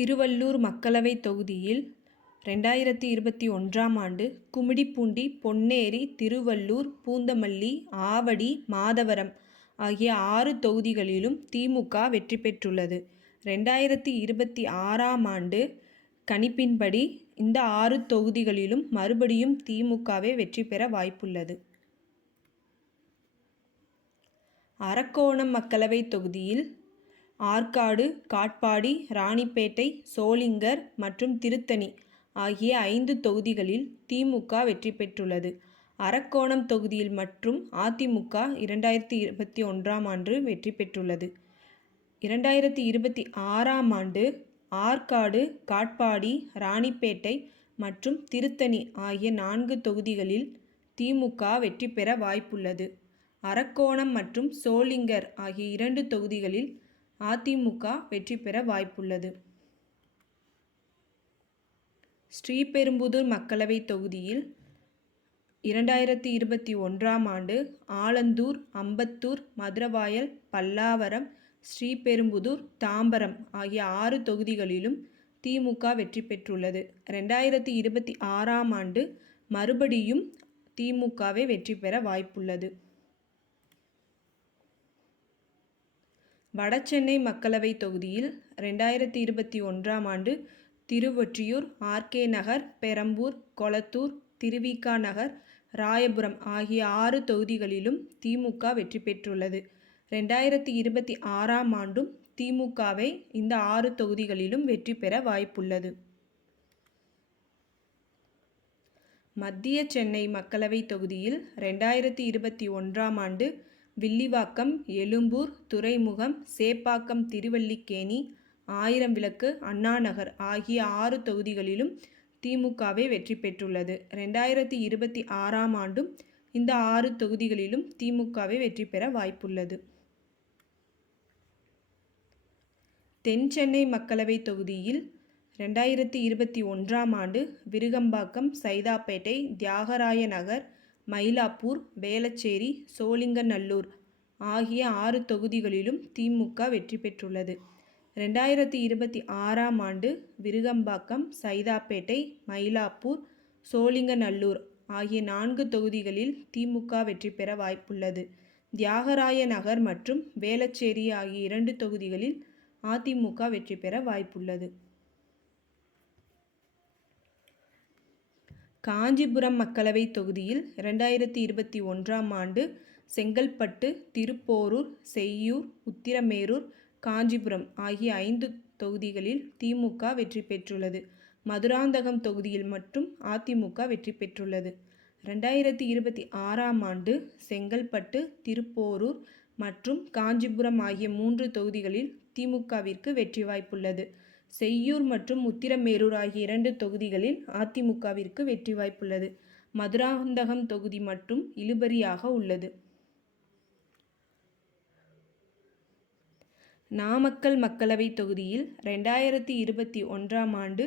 திருவள்ளூர் மக்களவைத் தொகுதியில் ரெண்டாயிரத்தி இருபத்தி ஒன்றாம் ஆண்டு குமிடிப்பூண்டி பொன்னேரி திருவள்ளூர் பூந்தமல்லி ஆவடி மாதவரம் ஆகிய ஆறு தொகுதிகளிலும் திமுக வெற்றி பெற்றுள்ளது. ரெண்டாயிரத்தி இருபத்தி ஆறாம் ஆண்டு கணிப்பின்படி இந்த ஆறு தொகுதிகளிலும் மறுபடியும் திமுகவே வெற்றி பெற வாய்ப்புள்ளது. அரக்கோணம் மக்களவைத் தொகுதியில் ஆற்காடு காட்பாடி ராணிப்பேட்டை சோளிங்கர் மற்றும் திருத்தணி ஆகிய ஐந்து தொகுதிகளில் திமுக வெற்றி பெற்றுள்ளது. அரக்கோணம் தொகுதியில் மற்றும் அதிமுக இரண்டாயிரத்தி இருபத்தி ஒன்றாம் ஆண்டு வெற்றி பெற்றுள்ளது. இரண்டாயிரத்தி இருபத்தி ஆறாம் ஆண்டு ஆற்காடு காட்பாடி ராணிப்பேட்டை மற்றும் திருத்தணி ஆகிய நான்கு தொகுதிகளில் திமுக வெற்றி பெற வாய்ப்புள்ளது. அரக்கோணம் மற்றும் சோளிங்கர் ஆகிய இரண்டு தொகுதிகளில் அதிமுக வெற்றி பெற வாய்ப்புள்ளது. ஸ்ரீபெரும்புதூர் மக்களவைத் தொகுதியில் இரண்டாயிரத்தி இருபத்தி ஒன்றாம் ஆண்டு ஆலந்தூர் அம்பத்தூர் மதுரவாயல் பல்லாவரம் ஸ்ரீபெரும்புதூர் தாம்பரம் ஆகிய ஆறு தொகுதிகளிலும் திமுக வெற்றி பெற்றுள்ளது. ரெண்டாயிரத்தி இருபத்தி ஆறாம் ஆண்டு மறுபடியும் திமுகவே வெற்றி பெற வாய்ப்புள்ளது. வடசென்னை மக்களவைத் தொகுதியில் ரெண்டாயிரத்தி இருபத்தி ஒன்றாம் ஆண்டு திருவொற்றியூர் ஆர்கே நகர் பெரம்பூர் கொளத்தூர் திருவிகா நகர் ராயபுரம் ஆகிய ஆறு தொகுதிகளிலும் திமுக வெற்றி பெற்றுள்ளது. ரெண்டாயிரத்தி இருபத்தி ஆறாம் ஆண்டும் திமுகவை இந்த ஆறு தொகுதிகளிலும் வெற்றி பெற வாய்ப்புள்ளது. மத்திய சென்னை மக்களவைத் தொகுதியில் ரெண்டாயிரத்தி இருபத்தி ஒன்றாம் ஆண்டு வில்லிவாக்கம் எழும்பூர் துறைமுகம் சேப்பாக்கம் திருவல்லிக்கேணி ஆயிரம் விளக்கு அண்ணாநகர் ஆகிய ஆறு தொகுதிகளிலும் திமுகவே வெற்றி பெற்றுள்ளது. ரெண்டாயிரத்தி இருபத்தி ஆறாம் ஆண்டும் இந்த ஆறு தொகுதிகளிலும் திமுகவே வெற்றி பெற வாய்ப்புள்ளது. தென் சென்னை மக்களவைத் தொகுதியில் ரெண்டாயிரத்தி இருபத்தி ஒன்றாம் ஆண்டு விருகம்பாக்கம் சைதாப்பேட்டை தியாகராய நகர் மயிலாப்பூர் வேளச்சேரி சோழிங்கநல்லூர் ஆகிய ஆறு தொகுதிகளிலும் திமுக வெற்றி பெற்றுள்ளது. ரெண்டாயிரத்தி இருபத்தி ஆறாம் ஆண்டு விருகம்பாக்கம் சைதாப்பேட்டை மயிலாப்பூர் சோழிங்கநல்லூர் ஆகிய நான்கு தொகுதிகளில் திமுக வெற்றி பெற வாய்ப்புள்ளது. தியாகராய நகர் மற்றும் வேளச்சேரி ஆகிய இரண்டு தொகுதிகளில் அதிமுக வெற்றி பெற வாய்ப்புள்ளது. காஞ்சிபுரம் மக்களவைத் தொகுதியில் ரெண்டாயிரத்தி இருபத்தி ஒன்றாம் ஆண்டு செங்கல்பட்டு திருப்போரூர் செய்யூர் உத்திரமேரூர் காஞ்சிபுரம் ஆகிய ஐந்து தொகுதிகளில் திமுக வெற்றி பெற்றுள்ளது. மதுராந்தகம் தொகுதியில் மட்டும் அதிமுக வெற்றி பெற்றுள்ளது. ரெண்டாயிரத்தி இருபத்தி ஆறாம் ஆண்டு செங்கல்பட்டு திருப்போரூர் மற்றும் காஞ்சிபுரம் ஆகிய மூன்று தொகுதிகளில் திமுகவிற்கு வெற்றி வாய்ப்புள்ளது. செய்யூர் மற்றும் உத்திரமேரூர் ஆகிய இரண்டு தொகுதிகளில் அதிமுகவிற்கு வெற்றி வாய்ப்புள்ளது. மதுராந்தகம் தொகுதி மட்டும் இழுபறியாக உள்ளது. நாமக்கல் மக்களவை தொகுதியில் ரெண்டாயிரத்தி இருபத்தி ஒன்றாம் ஆண்டு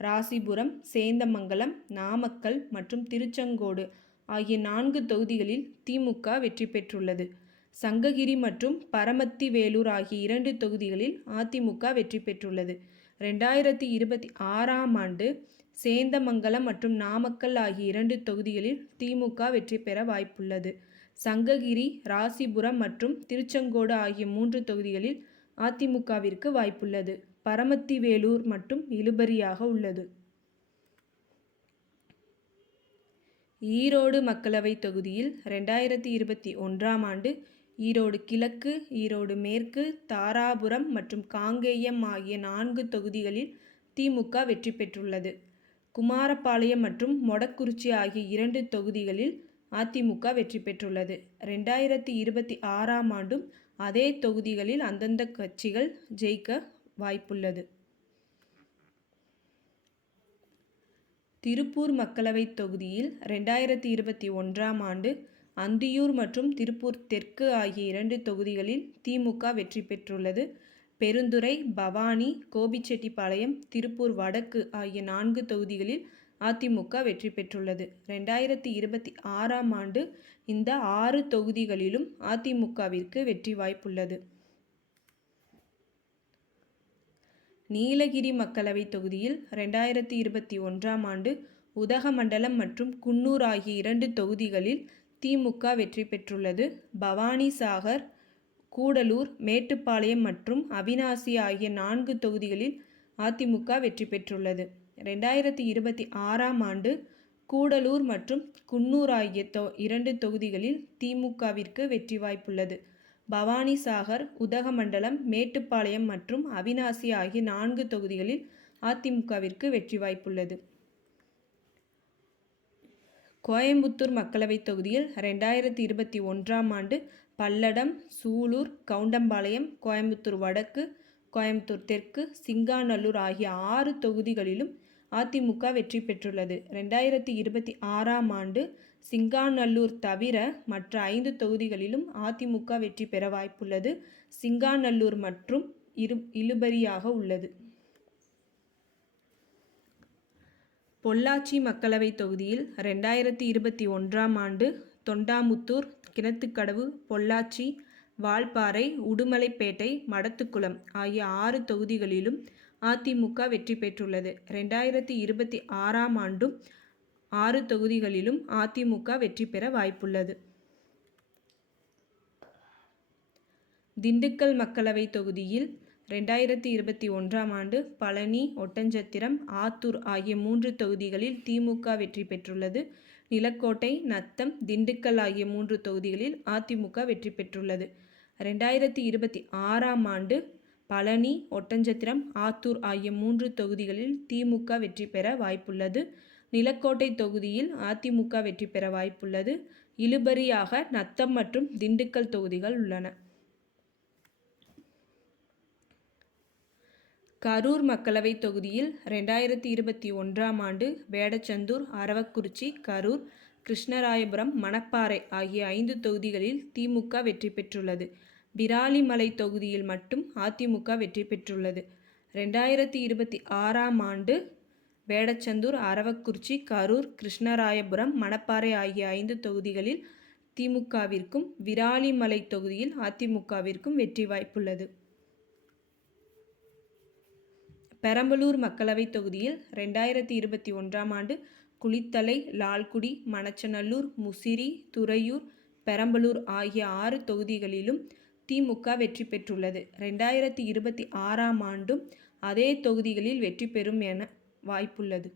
ராசிபுரம் சேந்தமங்கலம் நாமக்கல் மற்றும் திருச்செங்கோடு ஆகிய நான்கு தொகுதிகளில் திமுக வெற்றி பெற்றுள்ளது. சங்ககிரி மற்றும் பரமத்திவேலூர் ஆகிய இரண்டு தொகுதிகளில் அதிமுக வெற்றி பெற்றுள்ளது. ரெண்டாயிரத்தி இருபத்தி ஆறாம் ஆண்டு சேந்தமங்கலம் மற்றும் நாமக்கல் ஆகிய இரண்டு தொகுதிகளில் திமுக வெற்றி பெற வாய்ப்புள்ளது. சங்ககிரி ராசிபுரம் மற்றும் திருச்செங்கோடு ஆகிய மூன்று தொகுதிகளில் அதிமுகவிற்கு வாய்ப்புள்ளது. பரமத்திவேலூர் மட்டும் இழுபறியாக உள்ளது. ஈரோடு மக்களவைத் தொகுதியில் ரெண்டாயிரத்தி இருபத்தி ஒன்றாம் ஆண்டு ஈரோடு கிழக்கு ஈரோடு மேற்கு தாராபுரம் மற்றும் காங்கேயம் ஆகிய நான்கு தொகுதிகளில் திமுக வெற்றி பெற்றுள்ளது. குமாரபாளையம் மற்றும் மொடக்குறிச்சி ஆகிய இரண்டு தொகுதிகளில் அதிமுக வெற்றி பெற்றுள்ளது. ரெண்டாயிரத்தி இருபத்தி ஆறாம் ஆண்டும் அதே தொகுதிகளில் அந்தந்த கட்சிகள் ஜெயிக்க வாய்ப்புள்ளது. திருப்பூர் மக்களவைத் தொகுதியில் ரெண்டாயிரத்தி இருபத்தி ஒன்றாம் ஆண்டு அந்தியூர் மற்றும் திருப்பூர் தெற்கு ஆகிய இரண்டு தொகுதிகளில் திமுக வெற்றி பெற்றுள்ளது. பெருந்துறை பவானி கோபிச்செட்டிப்பாளையம் திருப்பூர் வடக்கு ஆகிய நான்கு தொகுதிகளில் அதிமுக வெற்றி பெற்றுள்ளது. ரெண்டாயிரத்தி இருபத்தி ஆறாம் ஆண்டு இந்த ஆறு தொகுதிகளிலும் அதிமுகவிற்கு வெற்றி வாய்ப்புள்ளது. நீலகிரி மக்களவைத் தொகுதியில் ரெண்டாயிரத்தி இருபத்தி ஒன்றாம் ஆண்டு உதகமண்டலம் மற்றும் குன்னூர் ஆகிய இரண்டு தொகுதிகளில் திமுக வெற்றி பெற்றுள்ளது. பவானிசாகர் கூடலூர் மேட்டுப்பாளையம் மற்றும் அவிநாசி ஆகிய நான்கு தொகுதிகளில் அதிமுக வெற்றி பெற்றுள்ளது. ரெண்டாயிரத்தி இருபத்தி ஆறாம் ஆண்டு கூடலூர் மற்றும் குன்னூர் ஆகிய தொ இரண்டு தொகுதிகளில் திமுகவிற்கு வெற்றி வாய்ப்புள்ளது. பவானிசாகர் உதகமண்டலம் மேட்டுப்பாளையம் மற்றும் அவிநாசி ஆகிய நான்கு தொகுதிகளில் அதிமுகவிற்கு வெற்றி வாய்ப்புள்ளது. கோயம்புத்தூர் மக்களவைத் தொகுதியில் ரெண்டாயிரத்தி இருபத்தி ஒன்றாம் ஆண்டு பல்லடம் சூலூர் கவுண்டம்பாளையம் கோயம்புத்தூர் வடக்கு கோயம்புத்தூர் தெற்கு சிங்காநல்லூர் ஆகிய ஆறு தொகுதிகளிலும் அதிமுக வெற்றி பெற்றுள்ளது. ரெண்டாயிரத்தி இருபத்தி ஆறாம் ஆண்டு சிங்காநல்லூர் தவிர மற்ற ஐந்து தொகுதிகளிலும் அதிமுக வெற்றி பெற வாய்ப்புள்ளது. சிங்காநல்லூர் மற்றும் இரு இழுபறியாக உள்ளது. பொள்ளாச்சி மக்களவைத் தொகுதியில் ரெண்டாயிரத்தி இருபத்தி ஒன்றாம் ஆண்டு தொண்டாமுத்தூர் கிணத்துக்கடவு பொள்ளாச்சி வால்பாறை உடுமலைப்பேட்டை மடத்துக்குளம் ஆகிய ஆறு தொகுதிகளிலும் அதிமுக வெற்றி பெற்றுள்ளது. ரெண்டாயிரத்தி இருபத்தி ஆறாம் ஆண்டும் ஆறு தொகுதிகளிலும் அதிமுக வெற்றி பெற வாய்ப்புள்ளது. திண்டுக்கல் மக்களவைத் தொகுதியில் ரெண்டாயிரத்தி இருபத்தி ஒன்றாம் ஆண்டு பழனி ஒட்டஞ்சத்திரம் ஆத்தூர் ஆகிய மூன்று தொகுதிகளில் திமுக வெற்றி பெற்றுள்ளது. நிலக்கோட்டை நத்தம் திண்டுக்கல் ஆகிய மூன்று தொகுதிகளில் அதிமுக வெற்றி பெற்றுள்ளது. ரெண்டாயிரத்தி இருபத்தி ஆறாம் ஆண்டு பழனி ஒட்டஞ்சத்திரம் ஆத்தூர் ஆகிய மூன்று தொகுதிகளில் திமுக வெற்றி பெற வாய்ப்புள்ளது. நிலக்கோட்டை தொகுதியில் அதிமுக வெற்றி பெற வாய்ப்புள்ளது. இழுபறியாக நத்தம் மற்றும் திண்டுக்கல் தொகுதிகள் உள்ளன. கரூர் மக்களவைத் தொகுதியில் ரெண்டாயிரத்தி இருபத்தி ஒன்றாம் ஆண்டு வேடச்சந்தூர் அரவக்குறிச்சி கரூர் கிருஷ்ணராயபுரம் மணப்பாறை ஆகிய ஐந்து தொகுதிகளில் திமுக வெற்றி பெற்றுள்ளது. விராலிமலை தொகுதியில் மட்டும் அதிமுக வெற்றி பெற்றுள்ளது. ரெண்டாயிரத்தி இருபத்தி ஆறாம் ஆண்டு வேடச்சந்தூர் அரவக்குறிச்சி கரூர் கிருஷ்ணராயபுரம் மணப்பாறை ஆகிய ஐந்து தொகுதிகளில் திமுகவிற்கும் விராலிமலை தொகுதியில் அதிமுகவிற்கும் வெற்றி வாய்ப்புள்ளது. பெரம்பலூர் மக்களவைத் தொகுதியில் ரெண்டாயிரத்தி இருபத்தி ஒன்றாம் ஆண்டு குளித்தலை லால்குடி மணச்சநல்லூர் முசிறி துறையூர் பெரம்பலூர் ஆகிய ஆறு தொகுதிகளிலும் திமுக வெற்றி பெற்றுள்ளது. ரெண்டாயிரத்தி இருபத்தி ஆறாம் ஆண்டும் அதே தொகுதிகளில் வெற்றி பெறும் என வாய்ப்புள்ளது.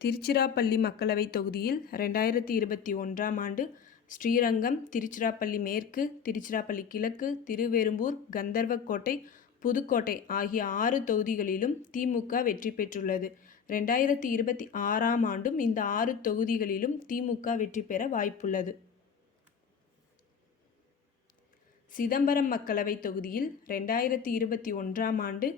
திருச்சிராப்பள்ளி மக்களவைத் தொகுதியில் ரெண்டாயிரத்தி இருபத்தி ஒன்றாம் ஆண்டு ஸ்ரீரங்கம் திருச்சிராப்பள்ளி மேற்கு திருச்சிராப்பள்ளி கிழக்கு திருவெரும்பூர் கந்தர்வக்கோட்டை புதுக்கோட்டை ஆகிய ஆறு தொகுதிகளிலும் திமுக வெற்றி பெற்றுள்ளது. ரெண்டாயிரத்தி இருபத்தி ஆறாம் ஆண்டும் இந்த ஆறு தொகுதிகளிலும் திமுக வெற்றி பெற வாய்ப்புள்ளது. சிதம்பரம் மக்களவைத் தொகுதியில் ரெண்டாயிரத்தி இருபத்தி ஒன்றாம் ஆண்டு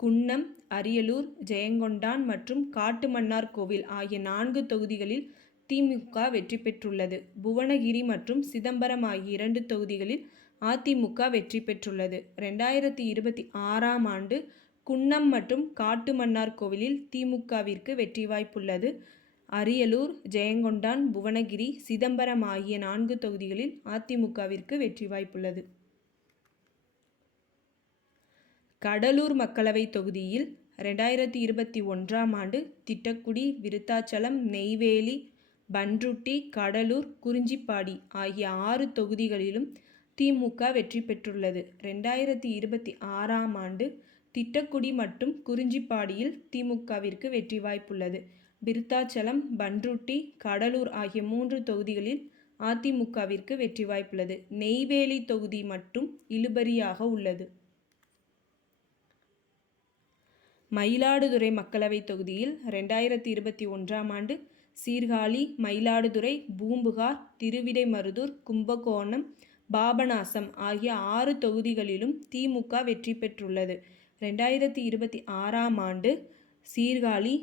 குன்னம் அரியலூர் ஜெயங்கொண்டான் மற்றும் காட்டுமன்னார் கோவில் ஆகிய நான்கு தொகுதிகளில் திமுக வெற்றி பெற்றுள்ளது. புவனகிரி மற்றும் சிதம்பரம் ஆகிய இரண்டு தொகுதிகளில் அதிமுக வெற்றி பெற்றுள்ளது. ரெண்டாயிரத்தி இருபத்தி ஆறாம் ஆண்டு குன்னம் மற்றும் காட்டுமன்னார் கோவிலில் திமுகவிற்கு வெற்றி வாய்ப்புள்ளது. அரியலூர் ஜெயங்கொண்டான் புவனகிரி சிதம்பரம் ஆகிய நான்கு தொகுதிகளில் அதிமுகவிற்கு வெற்றி வாய்ப்புள்ளது. கடலூர் மக்களவைத் தொகுதியில் ரெண்டாயிரத்தி இருபத்தி ஒன்றாம் ஆண்டு திட்டக்குடி விருத்தாச்சலம் நெய்வேலி பன்ருட்டி கடலூர் குறிஞ்சிப்பாடி ஆகிய ஆறு தொகுதிகளிலும் திமுக வெற்றி பெற்றுள்ளது. ரெண்டாயிரத்தி இருபத்தி ஆறாம் ஆண்டு திட்டக்குடி மற்றும் குறிஞ்சிப்பாடியில் திமுகவிற்கு வெற்றி வாய்ப்புள்ளது. விருத்தாச்சலம் பன்ருட்டி கடலூர் ஆகிய மூன்று தொகுதிகளில் அதிமுகவிற்கு வெற்றி வாய்ப்புள்ளது. நெய்வேலி தொகுதி மட்டும் இழுபறியாக உள்ளது. மயிலாடுதுறை மக்களவைத் தொகுதியில் ரெண்டாயிரத்தி இருபத்தி ஒன்றாம் ஆண்டு சீர்காழி மயிலாடுதுறை பூம்புகார் திருவிடைமருதூர் கும்பகோணம் பாபநாசம் ஆகிய ஆறு தொகுதிகளிலும் திமுக வெற்றி பெற்றுள்ளது. ரெண்டாயிரத்தி இருபத்தி ஆறாம் ஆண்டு சீர்காழி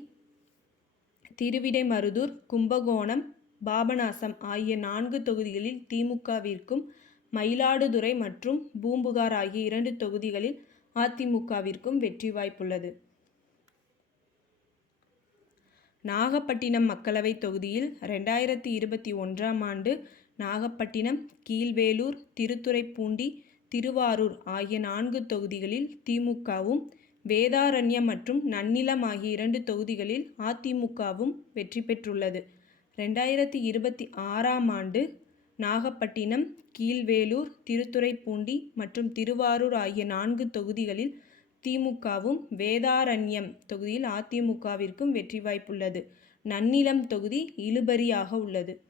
திருவிடைமருதூர் கும்பகோணம் பாபநாசம் ஆகிய நான்கு தொகுதிகளில் திமுகவிற்கும் மயிலாடுதுறை மற்றும் பூம்புகார் ஆகிய இரண்டு தொகுதிகளில் அதிமுகவிற்கும் வெற்றி வாய்ப்புள்ளது. நாகப்பட்டினம் மக்களவைத் தொகுதியில் ரெண்டாயிரத்தி இருபத்தி ஒன்றாம் ஆண்டு நாகப்பட்டினம் கீழ்வேலூர் திருத்துறைப்பூண்டி திருவாரூர் ஆகிய நான்கு தொகுதிகளில் திமுகவும் வேதாரண்யம் மற்றும் நன்னிலம் ஆகிய இரண்டு தொகுதிகளில் அதிமுகவும் வெற்றி பெற்றுள்ளது. ரெண்டாயிரத்தி இருபத்தி ஆறாம் ஆண்டு நாகப்பட்டினம் கீழ்வேலூர் திருத்துறைப்பூண்டி மற்றும் திருவாரூர் ஆகிய நான்கு தொகுதிகளில் திமுகவும் வேதாரண்யம் தொகுதியில் அதிமுகவிற்கும் வெற்றி வாய்ப்புள்ளது நன்னிலம் தொகுதி இழுபறியாக உள்ளது.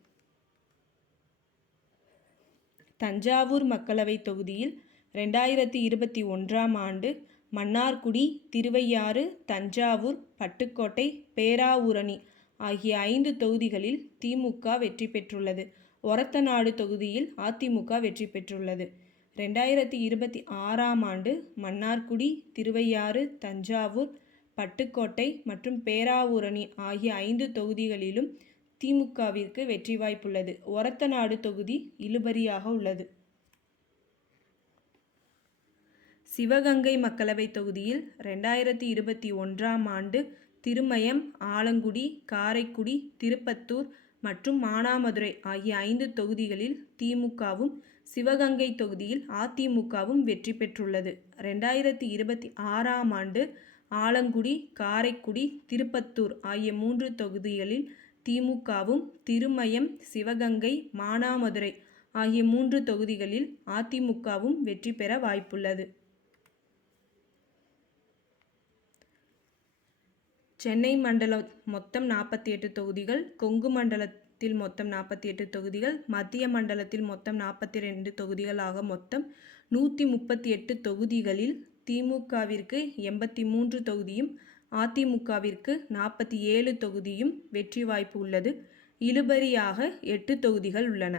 தஞ்சாவூர் மக்களவைத் தொகுதியில் ரெண்டாயிரத்தி இருபத்தி ஒன்றாம் ஆண்டு மன்னார்குடி திருவையாறு தஞ்சாவூர் பட்டுக்கோட்டை பேராவூரணி ஆகிய ஐந்து தொகுதிகளில் திமுக வெற்றி பெற்றுள்ளது. ஒரத்தநாடு தொகுதியில் அதிமுக வெற்றி பெற்றுள்ளது. ரெண்டாயிரத்தி இருபத்தி ஆறாம் ஆண்டு மன்னார்குடி திருவையாறு தஞ்சாவூர் பட்டுக்கோட்டை மற்றும் பேராவூரணி ஆகிய ஐந்து தொகுதிகளிலும் திமுகவிற்கு வெற்றி வாய்ப்புள்ளது. ஒரத்தநாடு தொகுதி இழுபறியாக உள்ளது. சிவகங்கை மக்களவைத் தொகுதியில் ரெண்டாயிரத்தி இருபத்தி ஒன்றாம் ஆண்டு திருமயம் ஆலங்குடி காரைக்குடி திருப்பத்தூர் மற்றும் மானாமதுரை ஆகிய ஐந்து தொகுதிகளில் திமுகவும் சிவகங்கை தொகுதியில் அதிமுகவும் வெற்றி பெற்றுள்ளது. ரெண்டாயிரத்தி இருபத்தி ஆறாம் ஆண்டு ஆலங்குடி காரைக்குடி திருப்பத்தூர் ஆகிய மூன்று தொகுதிகளில் திமுகவும் திருமயம் சிவகங்கை மானாமதுரை ஆகிய மூன்று தொகுதிகளில் அதிமுகவும் வெற்றி பெற வாய்ப்புள்ளது. சென்னை மண்டலம் மொத்தம் நாற்பத்தி எட்டு தொகுதிகள். கொங்கு மண்டல மண்டலத்தில் மொத்தம் நாற்பத்தி எட்டு தொகுதிகள் மத்திய மண்டலத்தில் மொத்தம் நாற்பத்தி ரெண்டு தொகுதிகளாக மொத்தம் நூற்றி முப்பத்தி எட்டு தொகுதிகளில் திமுகவிற்கு எண்பத்தி மூன்று தொகுதியும் அதிமுகவிற்கு நாற்பத்தி ஏழு தொகுதியும் வெற்றி வாய்ப்பு உள்ளது. இழுபறியாக எட்டு தொகுதிகள் உள்ளன.